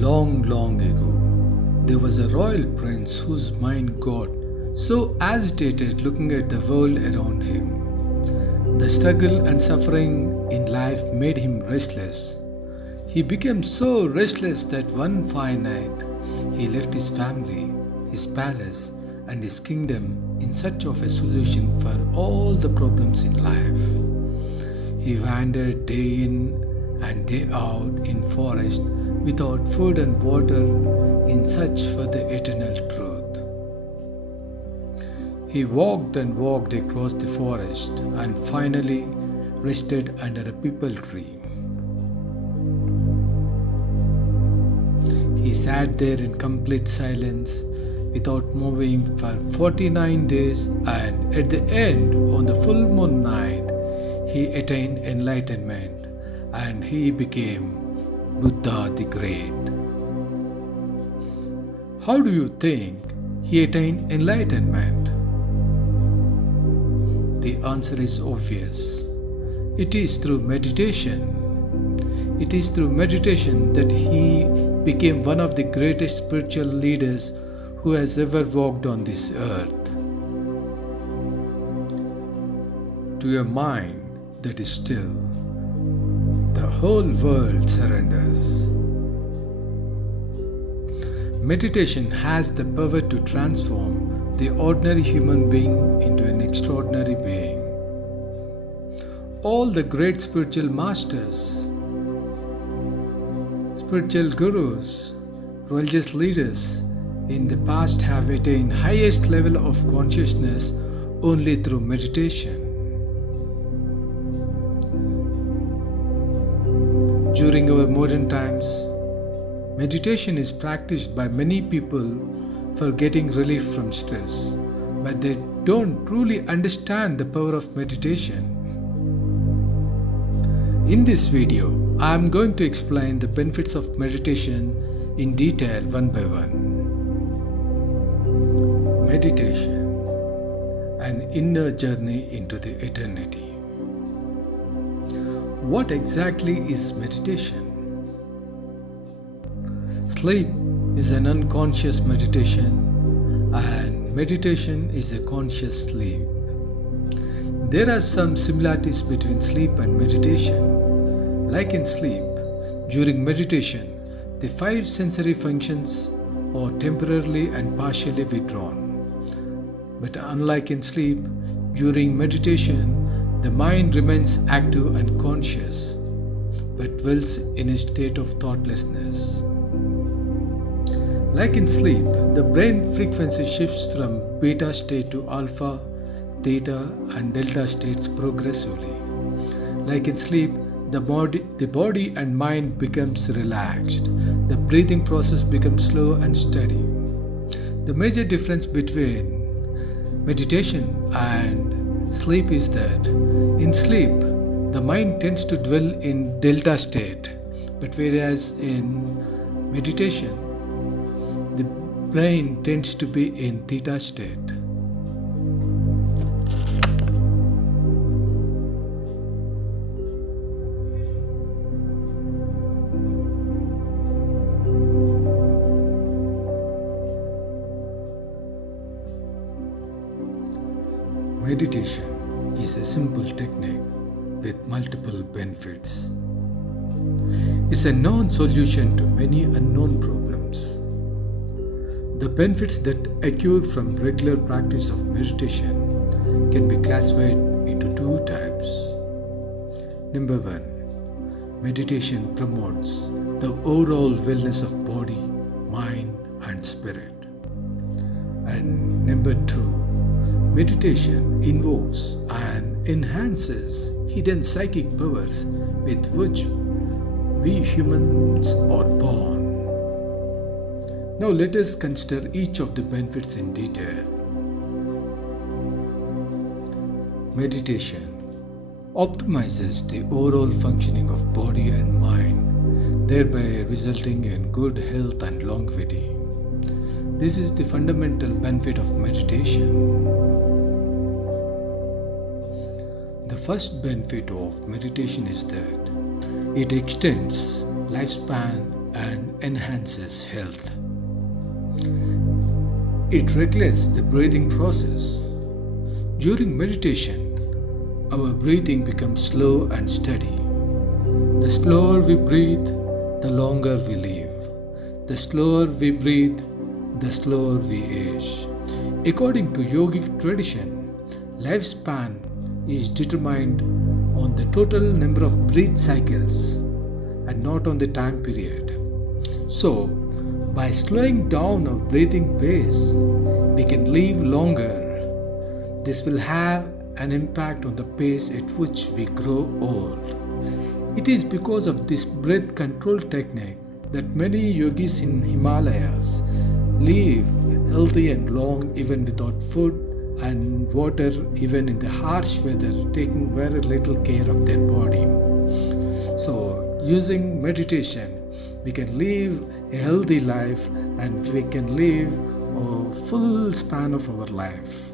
Long, long ago, there was a royal prince whose mind got so agitated looking at the world around him. The struggle and suffering in life made him restless. He became so restless that one fine night he left his family, his palace, and his kingdom in search of a solution for all the problems in life. He wandered day in and day out in forest without food and water in search for the eternal truth. He walked and walked across the forest and finally rested under a peepal tree. He sat there in complete silence without moving for 49 days, and at the end, on the full moon night, he attained enlightenment and he became Buddha the Great. How do you think he attained enlightenment? The answer is obvious. It is through meditation. It is through meditation that he became one of the greatest spiritual leaders who has ever walked on this earth. To a mind that is still, the whole world surrenders. Meditation has the power to transform the ordinary human being into an extraordinary being. All the great spiritual masters, spiritual gurus, religious leaders in the past have attained highest level of consciousness only through meditation. During our modern times, meditation is practiced by many people for getting relief from stress, but they don't truly understand the power of meditation. In this video, I am going to explain the benefits of meditation in detail one by one. Meditation, an inner journey into the eternity. What exactly is meditation? Sleep is an unconscious meditation, and meditation is a conscious sleep. There are some similarities between sleep and meditation. Like in sleep, during meditation, the 5 sensory functions are temporarily and partially withdrawn. But unlike in sleep, during meditation, the mind remains active and conscious, but dwells in a state of thoughtlessness. Like in sleep, the brain frequency shifts from beta state to alpha, theta, and delta states progressively. Like in sleep, the body and mind becomes relaxed. The breathing process becomes slow and steady. The major difference between meditation and sleep is that in sleep, the mind tends to dwell in delta state, but whereas in meditation, the brain tends to be in theta state. Meditation is a simple technique with multiple benefits. It's a known solution to many unknown problems. The benefits that accrue from regular practice of meditation can be classified into 2 types. Number 1, meditation promotes the overall wellness of body, mind, and spirit. And number 2, meditation invokes and enhances hidden psychic powers with which we humans are born. Now let us consider each of the benefits in detail. Meditation optimizes the overall functioning of body and mind, thereby resulting in good health and longevity. This is the fundamental benefit of meditation. The first benefit of meditation is that it extends lifespan and enhances health. It regulates the breathing process. During meditation, our breathing becomes slow and steady. The slower we breathe, the longer we live. The slower we breathe, the slower we age. According to yogic tradition, lifespan is determined on the total number of breath cycles and not on the time period. So, by slowing down our breathing pace, we can live longer. This will have an impact on the pace at which we grow old. It is because of this breath control technique that many yogis in Himalayas live healthy and long even without food and water, even in the harsh weather, taking very little care of their body. So, using meditation, we can live a healthy life and we can live a full span of our life.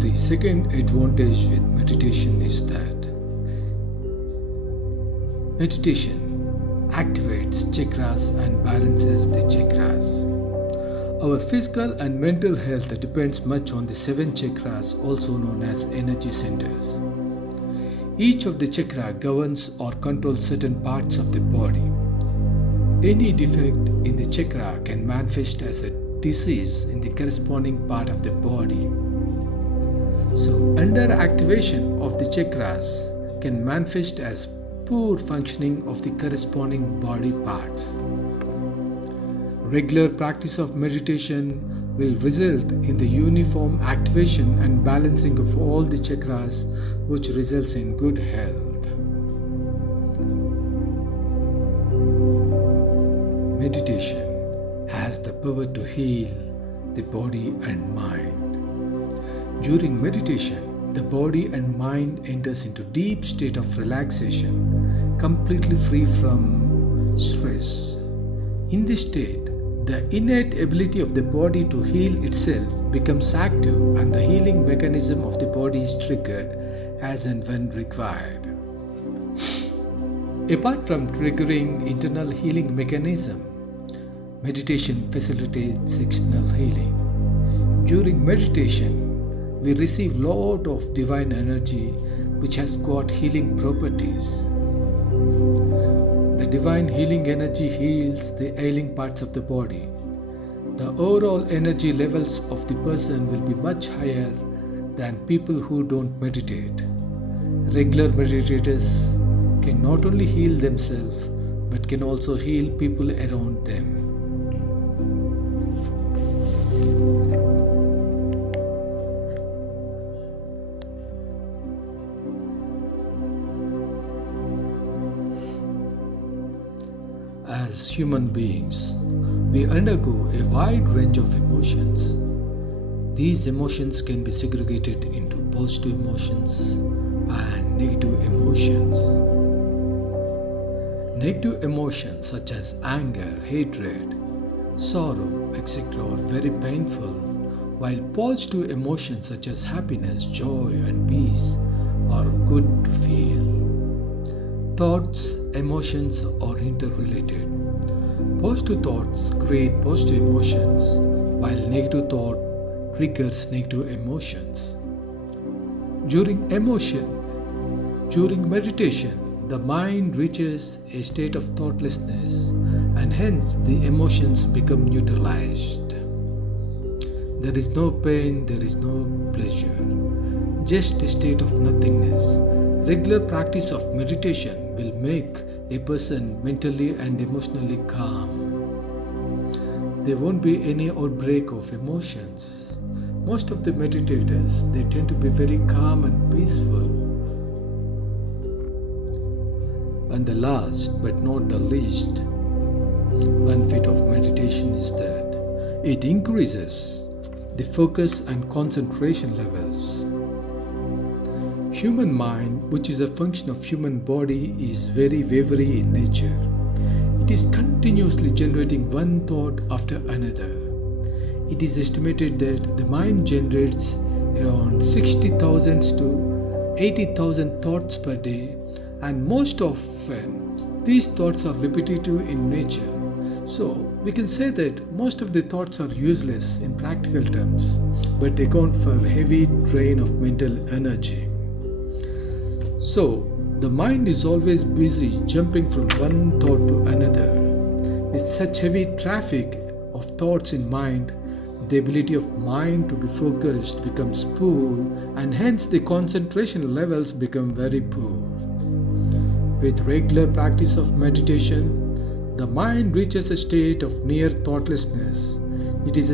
The second advantage with meditation is that meditation activates chakras and balances the chakras. Our physical and mental health depends much on the 7 chakras, also known as energy centers. Each of the chakra governs or controls certain parts of the body. Any defect in the chakra can manifest as a disease in the corresponding part of the body. So, under activation of the chakras can manifest as poor functioning of the corresponding body parts. Regular practice of meditation will result in the uniform activation and balancing of all the chakras, which results in good health. Meditation has the power to heal the body and mind. During meditation, the body and mind enters into deep state of relaxation, completely free from stress. In this state, the innate ability of the body to heal itself becomes active and the healing mechanism of the body is triggered as and when required. Apart from triggering internal healing mechanism, meditation facilitates external healing. During meditation, we receive lot of divine energy which has got healing properties. The divine healing energy heals the ailing parts of the body. The overall energy levels of the person will be much higher than people who don't meditate. Regular meditators can not only heal themselves but can also heal people around them. As human beings, we undergo a wide range of emotions. These emotions can be segregated into positive emotions and negative emotions. Negative emotions such as anger, hatred, sorrow, etc. are very painful, while positive emotions such as happiness, joy, and peace are good to feel. Thoughts, emotions are interrelated. Positive thoughts create positive emotions, while negative thought triggers negative emotions. During meditation, the mind reaches a state of thoughtlessness and hence the emotions become neutralized. There is no pain, there is no pleasure, just a state of nothingness. Regular practice of meditation will make a person mentally and emotionally calm. There won't be any outbreak of emotions. Most of the meditators, they tend to be very calm and peaceful. And the last but not the least benefit of meditation is that it increases the focus and concentration levels. Human mind, which is a function of human body, is very wavering in nature. It is continuously generating one thought after another. It is estimated that the mind generates around 60,000 to 80,000 thoughts per day, and most often These thoughts are repetitive in nature. So, we can say that most of the thoughts are useless in practical terms, but account for heavy drain of mental energy. So, the mind is always busy jumping from one thought to another. With such heavy traffic of thoughts in mind, the ability of mind to be focused becomes poor, and hence the concentration levels become very poor. With regular practice of meditation, the mind reaches a state of near thoughtlessness. It is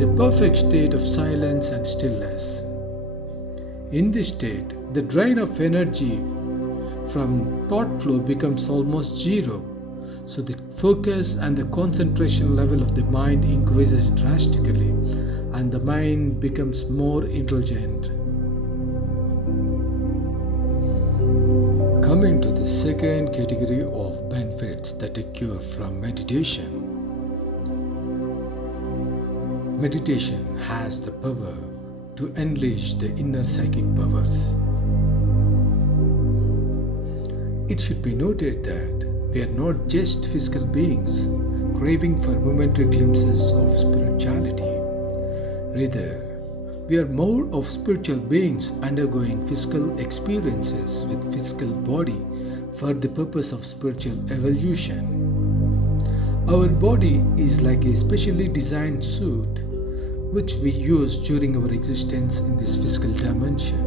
a perfect state of silence and stillness. In this state, the drain of energy from thought flow becomes almost zero. So the focus and the concentration level of the mind increases drastically, and the mind becomes more intelligent. Coming to the second category of benefits that occur from meditation. Meditation has the power to unleash the inner psychic powers. It should be noted that we are not just physical beings craving for momentary glimpses of spirituality. Rather, we are more of spiritual beings undergoing physical experiences with physical body for the purpose of spiritual evolution. Our body is like a specially designed suit which we use during our existence in this physical dimension.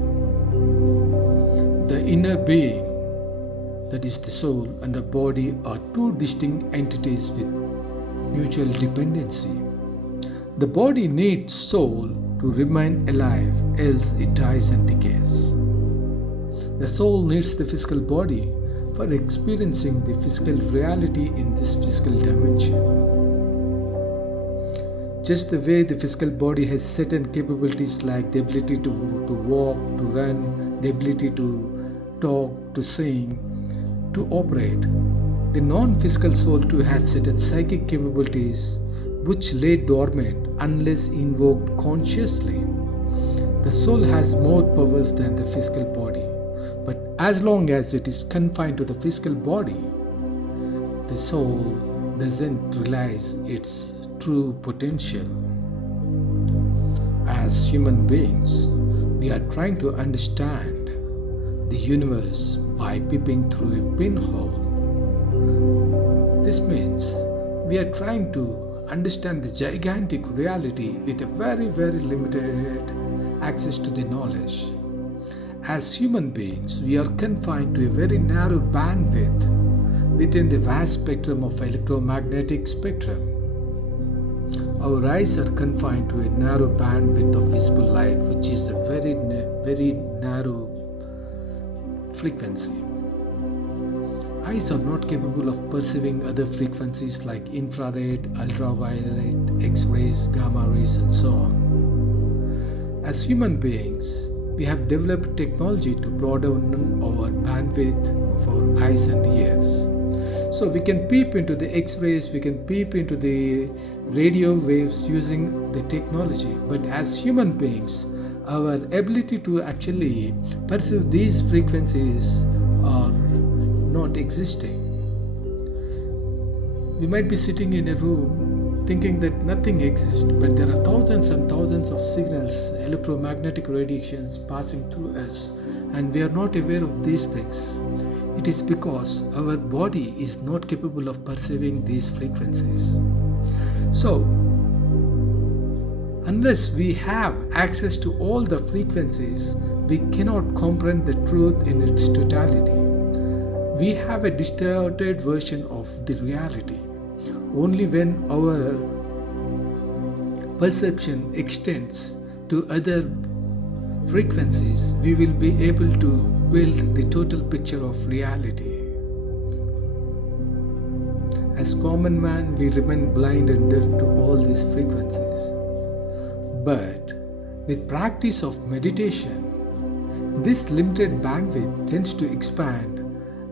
The inner being, that is the soul, and the body are two distinct entities with mutual dependency. The body needs soul to remain alive, else it dies and decays. The soul needs the physical body for experiencing the physical reality in this physical dimension. Just the way the physical body has certain capabilities like the ability to walk, to run, the ability to talk, to sing, to operate, the non-physical soul too has certain psychic capabilities which lay dormant unless invoked consciously. The soul has more powers than the physical body, but as long as it is confined to the physical body, the soul doesn't realize its true potential. As human beings, we are trying to understand the universe by peeping through a pinhole. This means we are trying to understand the gigantic reality with a very, very limited access to the knowledge. As human beings, we are confined to a very narrow bandwidth within the vast spectrum of electromagnetic spectrum. Our eyes are confined to a narrow bandwidth of visible light, which is a very narrow frequency. Eyes are not capable of perceiving other frequencies like infrared, ultraviolet, X-rays, gamma rays, and so on. As human beings, we have developed technology to broaden our bandwidth of our eyes and ears. So we can peep into the X-rays, we can peep into the radio waves using the technology. But as human beings, our ability to actually perceive these frequencies are not existing. We might be sitting in a room thinking that nothing exists, but there are thousands and thousands of signals, electromagnetic radiations passing through us, and we are not aware of these things. It is because our body is not capable of perceiving these frequencies. So, unless we have access to all the frequencies, we cannot comprehend the truth in its totality. We have a distorted version of the reality. Only when our perception extends to other frequencies, we will be able to build the total picture of reality. As common man, we remain blind and deaf to all these frequencies. But with practice of meditation, this limited bandwidth tends to expand,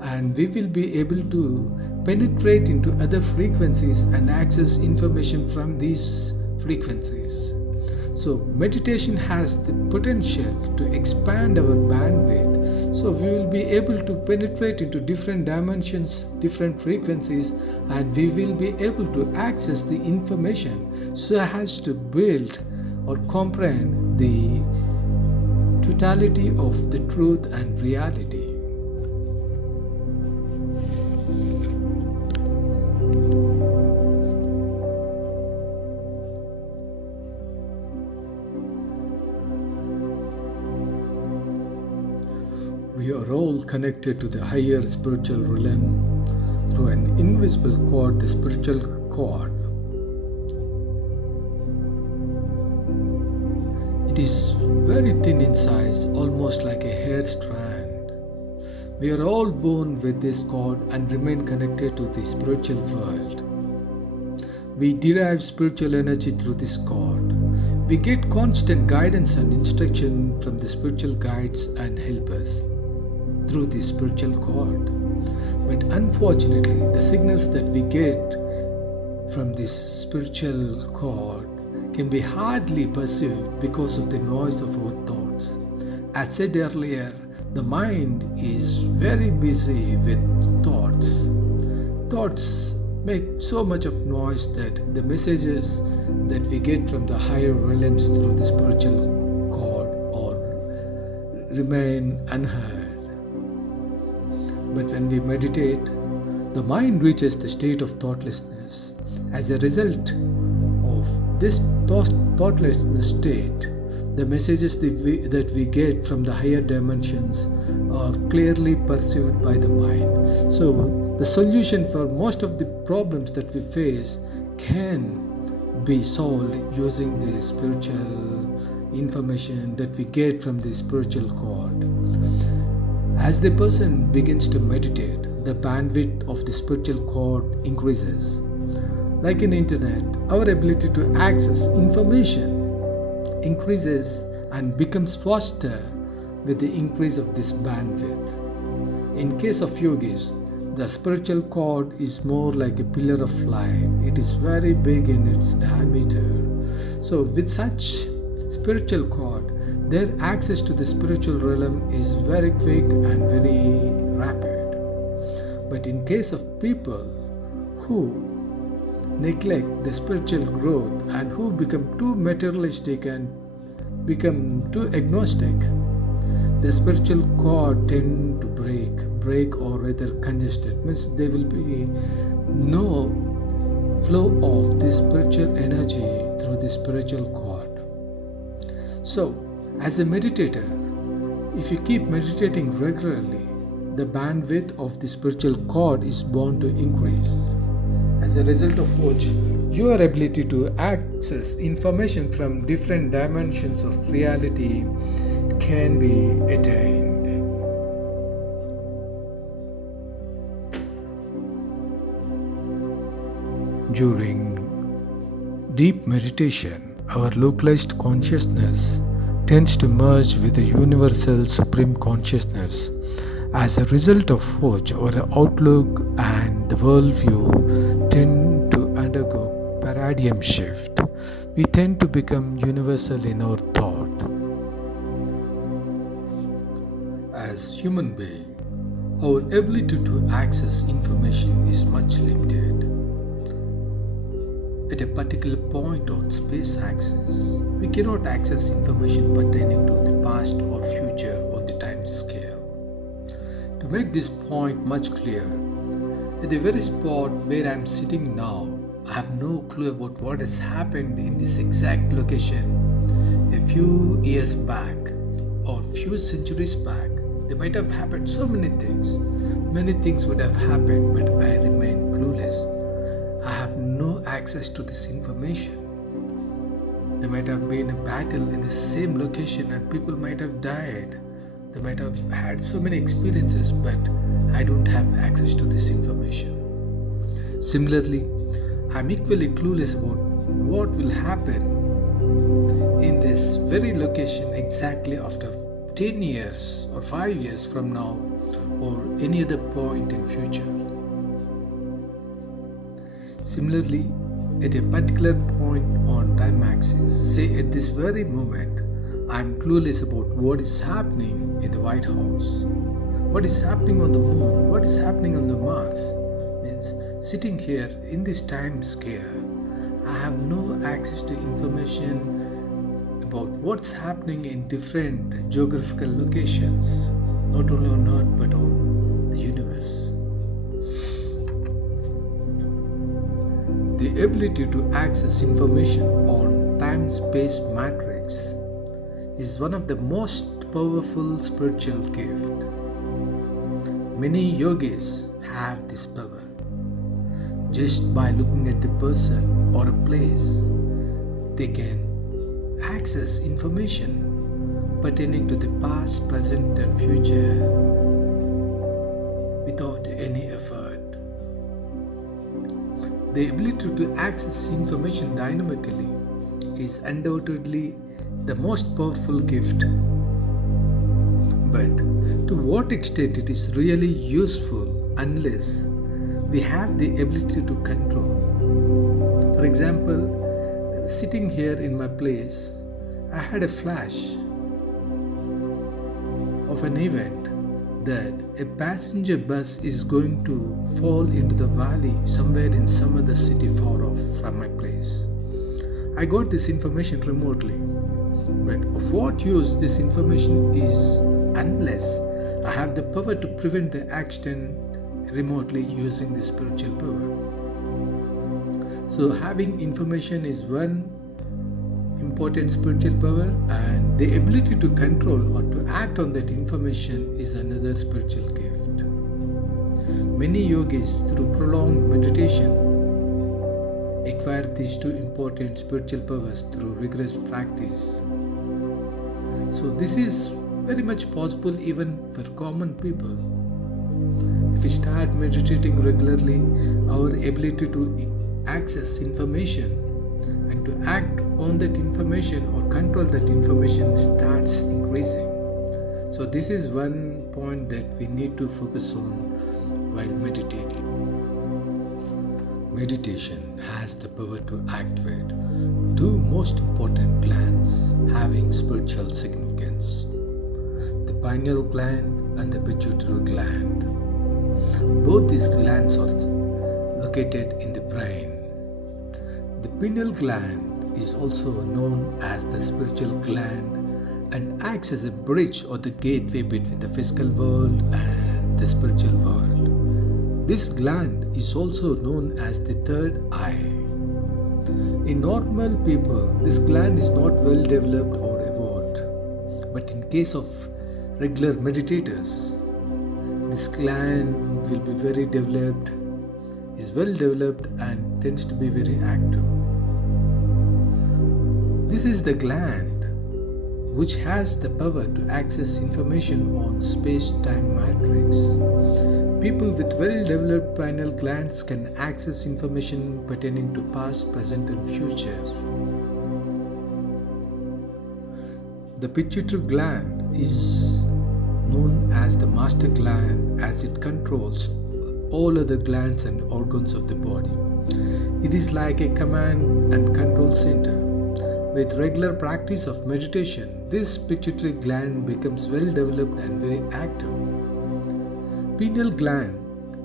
and we will be able to penetrate into other frequencies and access information from these frequencies. So meditation has the potential to expand our bandwidth So we will be able to penetrate into different dimensions, different frequencies, and we will be able to access the information so as to build or comprehend the totality of the truth and reality. We are all connected to the higher spiritual realm through an invisible cord, the spiritual cord. It is very thin in size, almost like a hair strand. We are all born with this cord and remain connected to the spiritual world. We derive spiritual energy through this cord. We get constant guidance and instruction from the spiritual guides and helpers through the spiritual cord. But unfortunately, the signals that we get from this spiritual cord can be hardly perceived because of the noise of our thoughts. As said earlier, the mind is very busy with thoughts. Thoughts make so much of noise that the messages that we get from the higher realms through the spiritual cord or remain unheard. But when we meditate, the mind reaches the state of thoughtlessness. As a result of this thoughtlessness state, the messages that we get from the higher dimensions are clearly perceived by the mind. So, the solution for most of the problems that we face can be solved using the spiritual information that we get from the spiritual cord. As the person begins to meditate, the bandwidth of the spiritual cord increases. Like in internet, our ability to access information increases and becomes faster with the increase of this bandwidth. In case of yogis, the spiritual cord is more like a pillar of light. It is very big in its diameter. So with such spiritual cord, their access to the spiritual realm is very quick and very rapid. But in case of people who neglect the spiritual growth and who become too materialistic and become too agnostic, the spiritual cord tend to break or rather congested. Means there will be no flow of this spiritual energy through the spiritual cord. So, as a meditator, if you keep meditating regularly, the bandwidth of the spiritual cord is bound to increase. As a result of which, your ability to access information from different dimensions of reality can be attained. During deep meditation, our localized consciousness tends to merge with the universal supreme consciousness, as a result of which our outlook and the worldview tend to undergo paradigm shift. We tend to become universal in our thought. As human beings, our ability to access information is much limited. At a particular point on space axis, we cannot access information pertaining to the past or future on the time scale. To make this point much clearer, at the very spot where I am sitting now, I have no clue about what has happened in this exact location a few years back or few centuries back. There might have happened so many things. Many things would have happened, but I remain clueless. I have no access to this information. There might have been a battle in the same location and people might have died. They might have had so many experiences, but I don't have access to this information. Similarly, I'm equally clueless about what will happen in this very location exactly after 10 years or 5 years from now or any other point in future. Similarly, at a particular point on time axis, say at this very moment, I'm clueless about what is happening in the White House, what is happening on the moon, what is happening on the Mars. Means sitting here in this time scale, I have no access to information about what's happening in different geographical locations, not only on Earth but on the universe. The ability to access information on time-space matrix is one of the most powerful spiritual gifts. Many yogis have this power. Just by looking at the person or a place, they can access information pertaining to the past, present and future without any effort. The ability to access information dynamically is undoubtedly the most powerful gift. But to what extent it is really useful unless we have the ability to control. For example, sitting here in my place, I had a flash of an event that a passenger bus is going to fall into the valley somewhere in some other city far off from my place. I got this information remotely, but of what use this information is unless I have the power to prevent the accident remotely using the spiritual power. So having information is one important spiritual power, and the ability to control or to act on that information is another spiritual gift. Many yogis, through prolonged meditation, acquire these two important spiritual powers through rigorous practice. So this is very much possible even for common people. If we start meditating regularly, our ability to access information and to act on that information or control that information starts increasing. So this is one point that we need to focus on while meditating. Meditation has the power to activate two most important glands having spiritual significance: the pineal gland and the pituitary gland. Both these glands are located in the brain. The pineal gland is also known as the spiritual gland and acts as a bridge or the gateway between the physical world and the spiritual world. This gland is also known as the third eye. In normal people, this gland is not well developed or evolved. But in case of regular meditators, this gland will be very developed, is well developed and tends to be very active. This is the gland which has the power to access information on space-time matrix. People with well-developed pineal glands can access information pertaining to past, present and future. The pituitary gland is known as the master gland as it controls all other glands and organs of the body. It is like a command and control center. With regular practice of meditation, this pituitary gland becomes well developed and very active. Pineal gland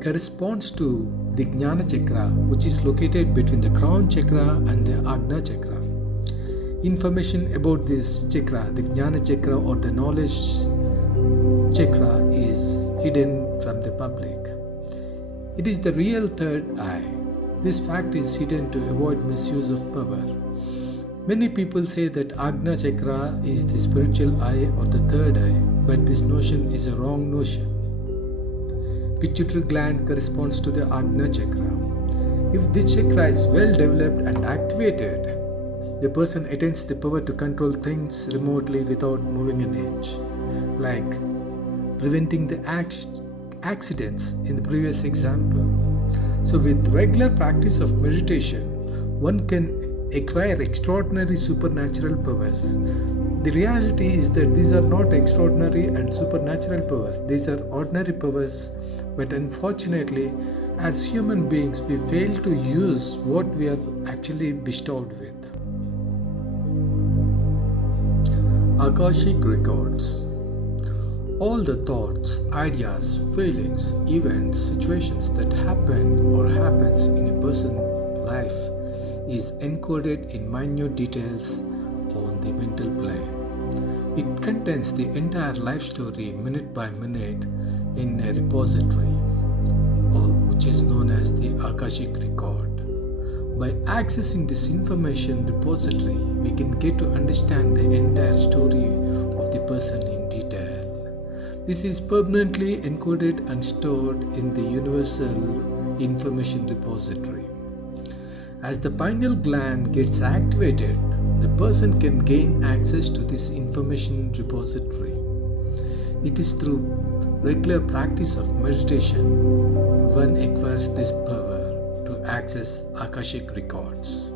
corresponds to the Jnana chakra, which is located between the crown chakra and the Ajna chakra. Information about this chakra, the Jnana chakra or the knowledge chakra, is hidden from the public. It is the real third eye. This fact is hidden to avoid misuse of power. Many people say that Ajna chakra is the spiritual eye or the third eye, but this notion is a wrong notion. Pituitary gland corresponds to the Ajna chakra. If this chakra is well developed and activated, the person attains the power to control things remotely without moving an inch, like preventing the accidents in the previous example. So with regular practice of meditation, one can acquire extraordinary supernatural powers. The reality is that these are not extraordinary and supernatural powers. These are ordinary powers, but unfortunately, as human beings, we fail to use what we are actually bestowed with. Akashic records. All the thoughts, ideas, feelings, events, situations that happen or happens in a person's life is encoded in minute details on the mental plane. It contains the entire life story minute by minute in a repository, which is known as the Akashic record. By accessing this information repository, we can get to understand the entire story of the person in detail. This is permanently encoded and stored in the Universal Information Repository. As the pineal gland gets activated, the person can gain access to this information repository. It is through regular practice of meditation one acquires this power to access Akashic records.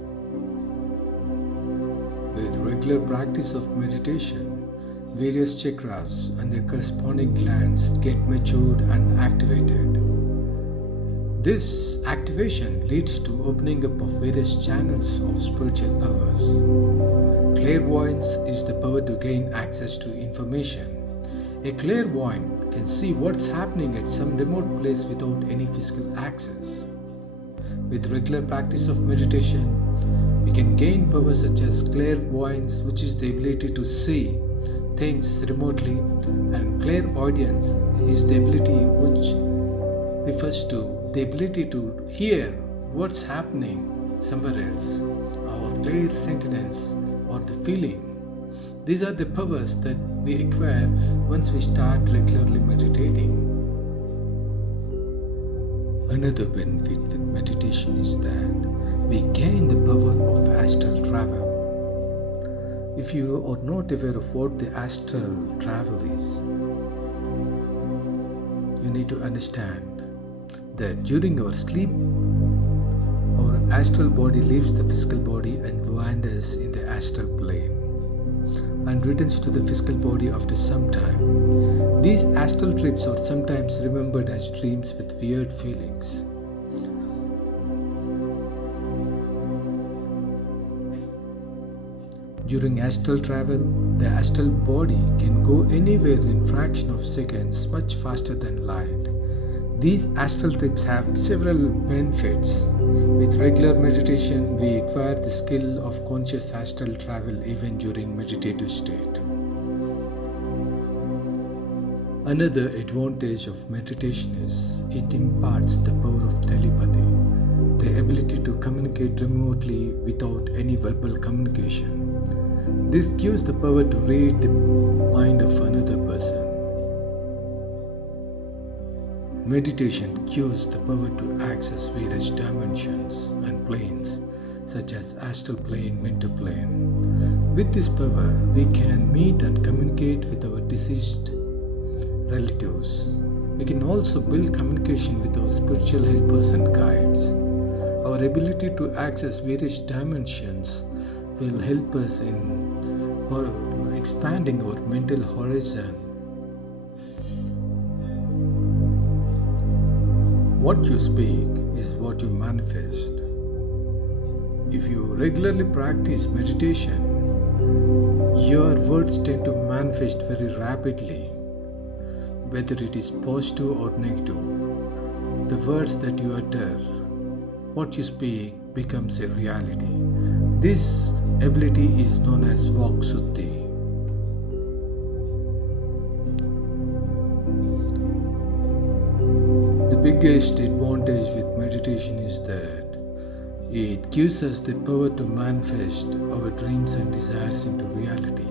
With regular practice of meditation, various chakras and their corresponding glands get matured and activated. This activation leads to opening up of various channels of spiritual powers. Clairvoyance is the power to gain access to information. A clairvoyant can see what's happening at some remote place without any physical access. With regular practice of meditation, we can gain powers such as clairvoyance, which is the ability to see things remotely, and clairaudience is the ability which refers to the ability to hear what's happening somewhere else, or clairsentience, or the feeling. These are the powers that we acquire once we start regularly meditating. Another benefit with meditation is that we gain the power of astral travel. If you are not aware of what the astral travel is, you need to understand that during our sleep, our astral body leaves the physical body and wanders in the astral plane and returns to the physical body after some time. These astral trips are sometimes remembered as dreams with weird feelings. During astral travel, the astral body can go anywhere in fraction of seconds, much faster than light. These astral trips have several benefits. With regular meditation, we acquire the skill of conscious astral travel even during meditative state. Another advantage of meditation is it imparts the power of telepathy, the ability to communicate remotely without any verbal communication. This gives the power to read the mind of another person. Meditation gives the power to access various dimensions and planes, such as astral plane, mental plane. With this power, we can meet and communicate with our deceased relatives. We can also build communication with our spiritual helpers and guides. Our ability to access various dimensions will help us in expanding our mental horizon. What you speak is what you manifest. If you regularly practice meditation, your words tend to manifest very rapidly. Whether it is positive or negative, the words that you utter, what you speak, becomes a reality. This ability is known as Vak Suddhi. The biggest advantage with meditation is that it gives us the power to manifest our dreams and desires into reality.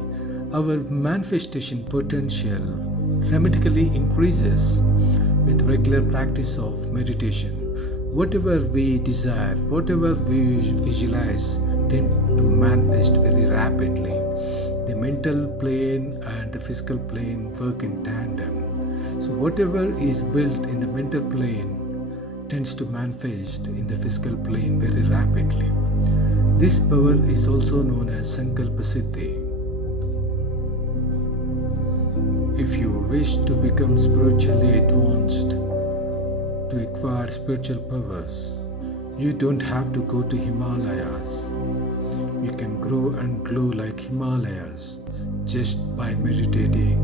Our manifestation potential dramatically increases with regular practice of meditation. Whatever we desire, whatever we visualize, tend to manifest very rapidly. The mental plane and the physical plane work in tandem. So whatever is built in the mental plane tends to manifest in the physical plane very rapidly. This power is also known as Sankalpa Siddhi. If you wish to become spiritually advanced, to acquire spiritual powers, you don't have to go to Himalayas. You can grow and glow like Himalayas just by meditating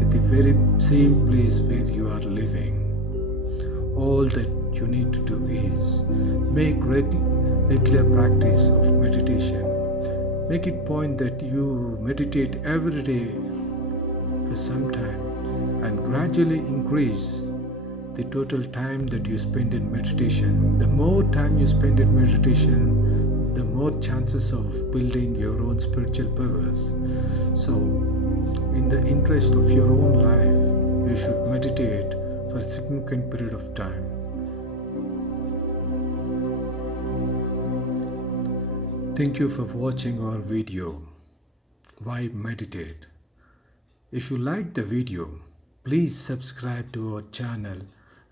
at the very same place where you are living. All that you need to do is make regular practice of meditation. Make it point that you meditate every day for some time and gradually increase the total time that you spend in meditation. The more time you spend in meditation, the more chances of building your own spiritual powers. So, in the interest of your own life, you should meditate for a significant period of time. Thank you for watching our video, Why Meditate. If you liked the video, please subscribe to our channel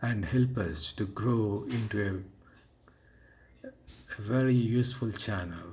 and help us to grow into a very useful channel.